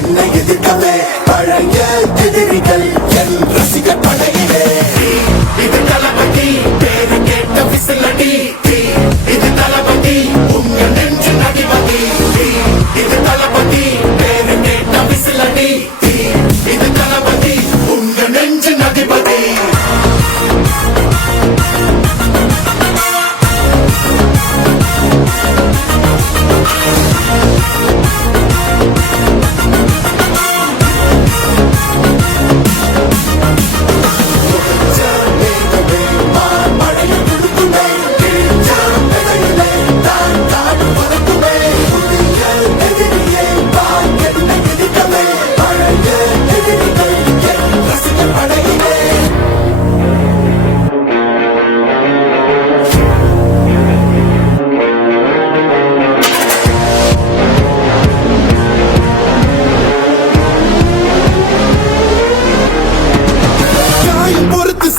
என்னை எதிர்க்கவே பழைய எதிரிகள் என் ரசிகர் படையிலே. இது தளபதி பேரு கேட்ட விசிலடி, இது தளபதி உங்க நெஞ்சு நடிபதி. இது தளபதி பேரு கேட்ட விசிலடி, இது தளபதி உங்க நெஞ்சு நடிபதி.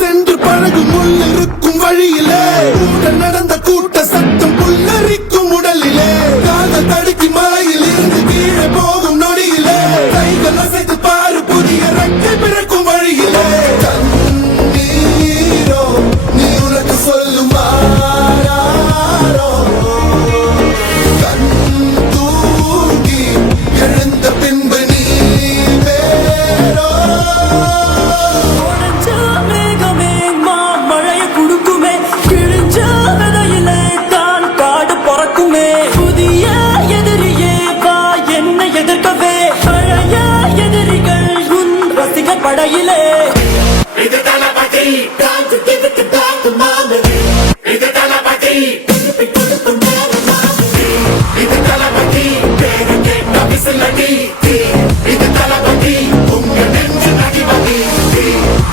சென்று பழகும் முள்ளிருக்கும் வழியிலே உடன் நடந்த கூட்ட சத்தம் புல்லரிக்கும் உடலிலே. காதல் தடுக்கி மலையில் இருந்து கீழே போகும் நொடியிலே கைகள் அசைத்து பாரு புதிய ரெக்கை பிறக்கும் வழியிலே. கண்ணீரோ நீ உனக்கு சொல்லும் கண் தூங்கி எழுந்த பின்பு நீ வேறோ. படையிலே இது தளபதி டான்ஸ் கிதுக்கு டான்ஸ் மாமி. இது தளபதி இது தளபதி பேரு கேட்ட விசிலடி, இது தளபதி உங்க நெஞ்சு நடிபதி.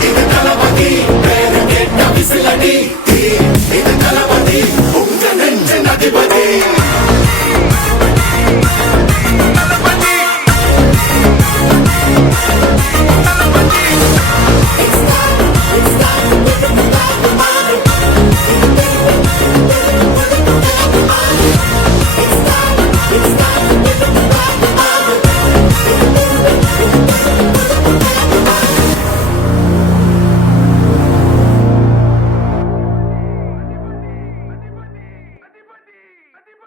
இது தளபதி பேரு கேட்ட விசிலடி.